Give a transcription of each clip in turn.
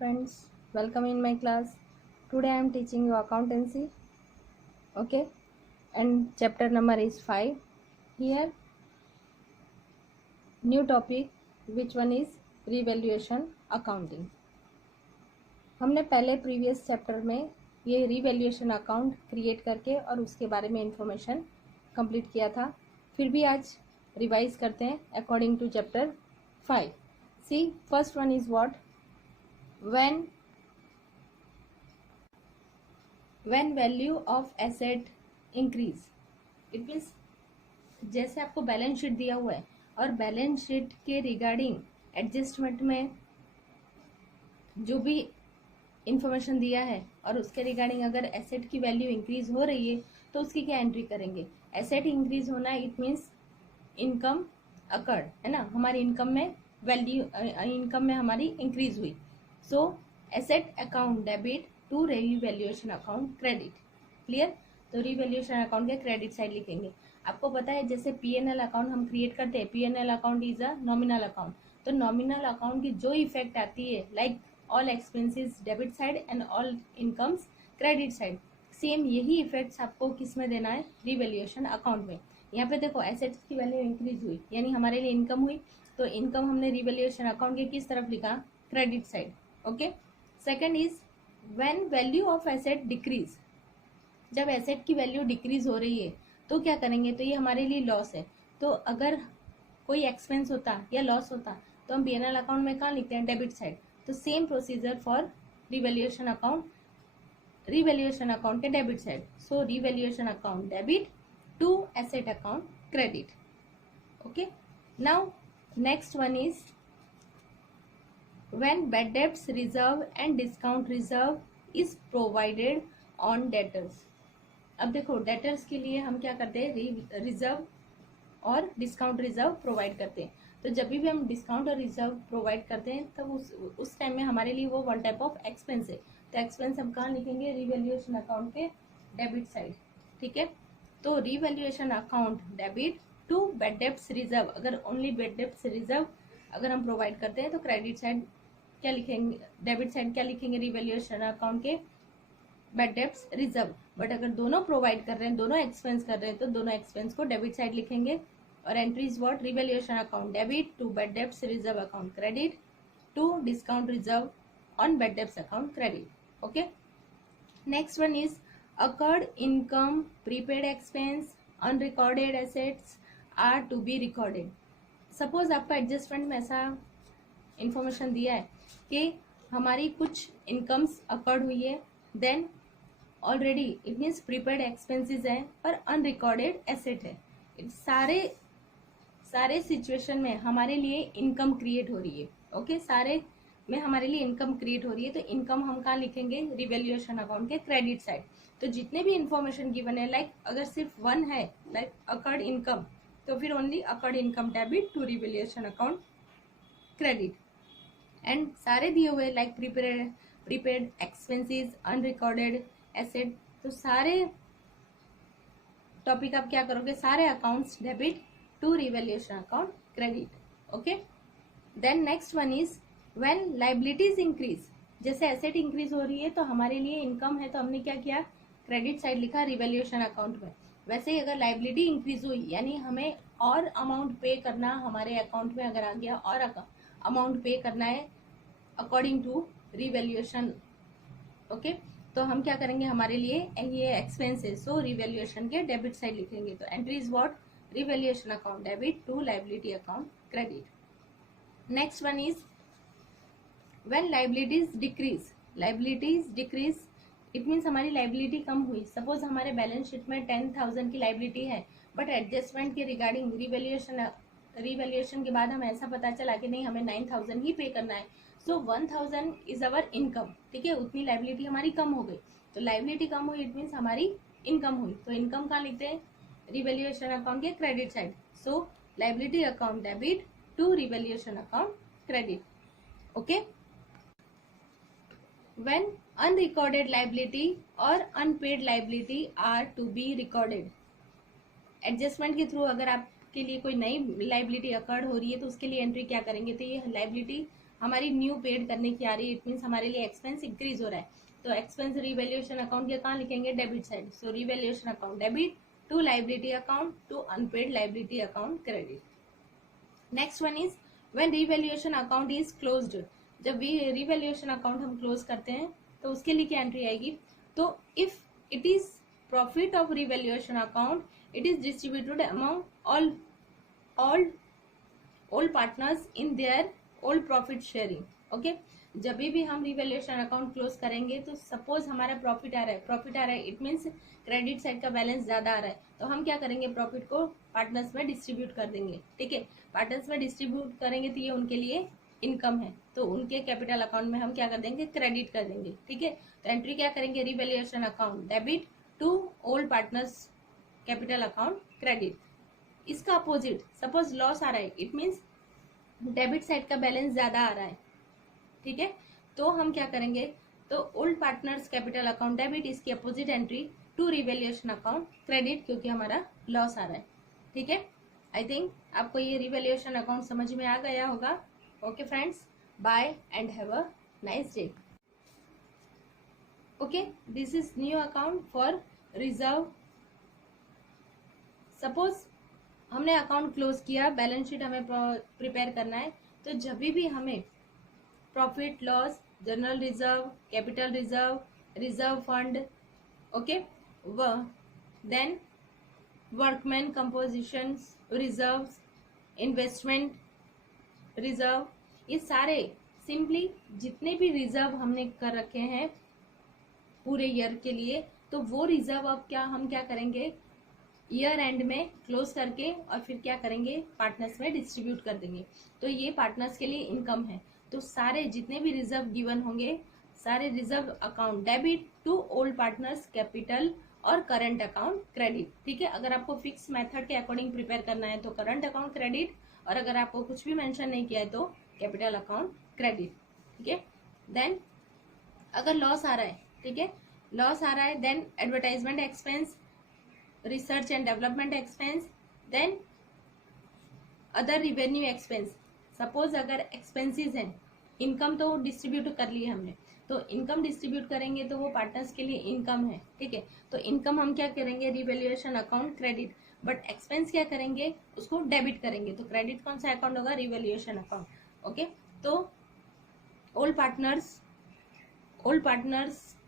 friends, welcome in my class. Today I am teaching you accountancy. Okay, and chapter number is 5. Here, new topic, which one is revaluation accounting. हमने पहले previous chapter में ये revaluation account create करके और उसके बारे में information complete किया था. फिर भी आज रिवाइज करते हैं according to chapter 5. See first one is what, when value of asset increase, it means जैसे आपको बैलेंस शीट दिया हुआ है और बैलेंस शीट के रिगार्डिंग एडजस्टमेंट में जो भी इंफॉर्मेशन दिया है और उसके रिगार्डिंग अगर एसेट की वैल्यू इंक्रीज हो रही है तो उसकी क्या एंट्री करेंगे. एसेट इंक्रीज होना इट मीन्स इनकम अकर्ड, है ना, हमारी इनकम में वैल्यू इनकम में हमारी इंक्रीज हुई. So asset account debit to revaluation account credit. Clear. तो रिवैल्यूएशन अकाउंट के क्रेडिट साइड लिखेंगे. आपको पता है जैसे पीएनएल अकाउंट हम क्रिएट करते हैं, PNL account is a nominal account. तो नॉमिनल अकाउंट की जो इफेक्ट आती है like all expenses debit side and all incomes credit side, same यही इफेक्ट्स आपको किस में देना है, रिवैल्यूएशन अकाउंट में. यहाँ पे देखो एसेट्स की वैल्यू इंक्रीज हुई यानी हमारे लिए इनकम हुई, तो इनकम हमने रिवैल्यूएशन अकाउंट के किस तरफ लिखा, credit side. Okay. Second is when value of asset decrease, जब एसेट की वैल्यू डिक्रीज हो रही है तो क्या करेंगे, तो ये हमारे लिए लॉस है. तो अगर कोई एक्सपेंस होता या लॉस होता तो हम पीएनएल अकाउंट में कहाँ लिखते हैं, डेबिट साइड. तो same procedure for revaluation account, revaluation account के debit side. So revaluation account debit to asset account credit. Okay. Now next one is when bad debts reserve and discount reserve is provided on debtors. अब देखो debtors के लिए हम क्या करते हैं, reserve और डिस्काउंट रिजर्व प्रोवाइड करते हैं. तो जब भी हम डिस्काउंट और रिजर्व प्रोवाइड करते हैं तब उस टाइम में हमारे लिए वो वन टाइप ऑफ एक्सपेंस है. तो एक्सपेंस हम कहाँ लिखेंगे, रिवैल्यूएशन अकाउंट के डेबिट साइड. ठीक है. तो revaluation account debit to bad debts reserve, अगर ओनली बैड डेब्ट्स रिजर्व अगर हम प्रोवाइड करते हैं तो क्रेडिट साइड क्या लिखेंगे, डेबिट साइड क्या लिखेंगे, रिवैल्यूएशन अकाउंट के बैड डेब्ट्स रिजर्व. बट अगर दोनों प्रोवाइड कर रहे हैं, दोनों एक्सपेंस कर रहे हैं तो दोनों एक्सपेंस को डेबिट साइड लिखेंगे. और entry is what, revaluation account debit to bad debts reserve account credit to discount reserve on bad debts account credit. Okay. Next one is accrued income, prepaid expense, unrecorded assets are to be recorded. Suppose आपका adjustment में ऐसा information दिया है कि हमारी कुछ incomes accrued हुई है, then already it means prepaid expenses हैं पर अनरिकॉर्डेड एसेट है. सारे सिचुएशन में हमारे लिए इनकम क्रिएट हो रही है. ओके. सारे में हमारे लिए इनकम क्रिएट हो रही है तो इनकम हम कहाँ लिखेंगे, रिवैल्यूएशन अकाउंट के क्रेडिट साइड. तो जितने भी इंफॉर्मेशन गिवन है लाइक अगर सिर्फ वन है लाइक अकर्ड इनकम तो फिर only accrued income debit to revaluation account credit. And सारे दिए हुए like prepaid expenses, unrecorded asset, तो सारे टॉपिक आप क्या करोगे, सारे accounts debit to revaluation account credit. Okay. Then next one is when liabilities increase, जैसे एसेट इंक्रीज हो रही है तो हमारे लिए इनकम है तो हमने क्या किया, क्रेडिट साइड लिखा रिवैल्यूएशन अकाउंट में. वैसे ही अगर लायबिलिटी इंक्रीज हुई यानी हमें और अमाउंट पे करना हमारे अकाउंट में अगर आ गया और अमाउंट पे करना है अकॉर्डिंग टू रिवैल्यूएशन. ओके. तो हम क्या करेंगे, हमारे लिए ये एक्सपेंस है सो रिवैल्यूएशन के डेबिट साइड लिखेंगे. तो entry is what, revaluation account debit to liability account credit. Next one is when liabilities decrease. Liabilities decrease it means हमारी लायबिलिटी कम हुई. सपोज हमारे बैलेंस शीट में 10,000 की लायबिलिटी है बट एडजस्टमेंट के रिगार्डिंग रिवैल्यूएशन के बाद हमें ऐसा पता चला कि नहीं हमें 9,000 ही पे करना है. सो 1,000 इज अवर इनकम. ठीक है. उतनी लायबिलिटी हमारी कम हो गई. तो लायबिलिटी कम हुई इट मीन्स हमारी इनकम हुई. तो इनकम कहाँ लिखते हैं, रिवैल्यूएशन अकाउंट के credit side. So liability account debit to revaluation account credit. Okay. When unrecorded liability or unpaid liability are to be recorded. Adjustment के थ्रू अगर आपके लिए कोई नई लायबिलिटी अकर्ड हो रही है तो उसके लिए एंट्री क्या करेंगे, तो ये लायबिलिटी हमारी न्यू पेड करने की आ रही है, इट मीन्स हमारे लिए एक्सपेंस इंक्रीज हो रहा है। तो एक्सपेंस रिवैल्यूएशन अकाउंट के कहाँ लिखेंगे, debit side. So revaluation account debit to liability account to unpaid liability account credit. Next one is when revaluation account is closed. जब भी रिवैल्यूएशन अकाउंट हम क्लोज करते हैं तो उसके लिए क्या एंट्री आएगी, तो if it is profit of revaluation account it is distributed among all partners in their all profit sharing. Okay, जब भी हम रिवैल्यूएशन अकाउंट क्लोज करेंगे तो सपोज हमारा प्रॉफिट आ रहा है, इट मीन्स क्रेडिट साइड का बैलेंस ज्यादा आ रहा है, तो हम क्या करेंगे, प्रॉफिट को पार्टनर्स में डिस्ट्रीब्यूट कर देंगे। ठीक है, पार्टनर्स में डिस्ट्रीब्यूट करेंगे तो ये उनके लिए इनकम है, तो उनके कैपिटल अकाउंट में हम क्या कर देंगे, क्रेडिट कर देंगे। ठीक है, तो एंट्री क्या करेंगे, revaluation account debit to all partners capital account credit. इसका अपोजिट सपोज लॉस आ रहा है, इट मीन्स डेबिट साइड का बैलेंस ज्यादा आ रहा है। ठीक है, तो हम क्या करेंगे, तो old partners capital account debit, इसकी opposite entry to revaluation account credit, क्योंकि हमारा लॉस आ रहा है। ठीक है, आई थिंक आपको ये रिवैल्यूएशन अकाउंट समझ में आ गया होगा। Okay friends, bye and have a nice day. Okay, this is new account for reserve. Suppose हमने अकाउंट क्लोज किया, बैलेंस शीट हमें प्रिपेयर करना है, तो जब भी हमें profit loss, general reserve, capital reserve, reserve fund, okay, then workman compensation reserve, investment reserve, ये सारे सिंपली जितने भी रिजर्व हमने कर रखे हैं पूरे ईयर के लिए, तो वो रिजर्व अब हम क्या करेंगे, ईयर एंड में क्लोज करके और फिर क्या करेंगे, पार्टनर्स में डिस्ट्रीब्यूट कर देंगे। तो ये पार्टनर्स के लिए इनकम है। तो सारे जितने भी रिजर्व गिवन होंगे, सारे reserve account debit to old partners capital और करंट अकाउंट क्रेडिट। ठीक है, अगर आपको फिक्स मेथड के अकॉर्डिंग प्रिपेयर करना है तो करंट अकाउंट क्रेडिट, और अगर आपको कुछ भी मेंशन नहीं किया है तो कैपिटल अकाउंट क्रेडिट। ठीक है, देन अगर लॉस आ रहा है, ठीक है, लॉस आ रहा है, then advertisement expense, research and development expense, then other revenue expense. Suppose अगर एक्सपेंसेस हैं, इनकम तो डिस्ट्रीब्यूट कर लिए हमने, तो इनकम डिस्ट्रीब्यूट करेंगे तो वो पार्टनर्स के लिए इनकम है। ठीक है, तो इनकम हम क्या करेंगे, revaluation account credit, but expense क्या करेंगे, उसको डेबिट करेंगे। तो क्रेडिट कौन सा अकाउंट होगा, रिवैल्यूएशन अकाउंट। ओके, तो ऑल पार्टनर्स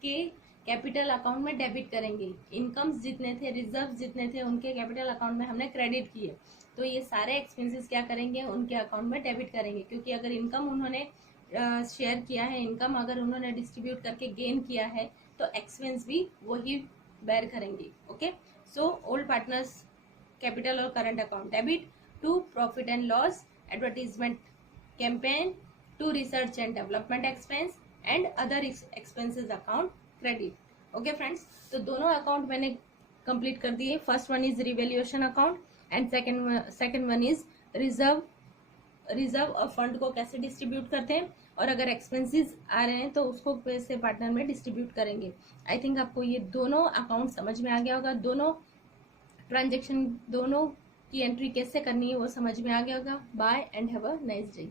के कैपिटल अकाउंट में डेबिट करेंगे, इनकम्स जितने थे, रिजर्व जितने थे, उनके कैपिटल अकाउंट में हमने क्रेडिट किए, तो ये सारे एक्सपेंसेस क्या करेंगे, उनके अकाउंट में डेबिट करेंगे। क्योंकि अगर इनकम उन्होंने शेयर किया है, इनकम अगर उन्होंने डिस्ट्रीब्यूट करके गेन किया है, तो एक्सपेंस भी वही बेयर करेंगे। Okay, so all partners capital और current account debit to profit and loss, advertisement campaign, to research and development expense and other expenses account credit. Okay friends, तो दोनों अकाउंट मैंने कंप्लीट कर दिए। First one is revaluation account and second one is reserve और fund को कैसे distribute करते हैं, और अगर एक्सपेंसेस आ रहे हैं तो उसको कैसे पार्टनर में डिस्ट्रीब्यूट करेंगे। आई थिंक आपको ये दोनों अकाउंट समझ में आ गया होगा, दोनों ट्रांजेक्शन, दोनों की एंट्री कैसे करनी है वो समझ में आ गया होगा। Bye and have a nice day.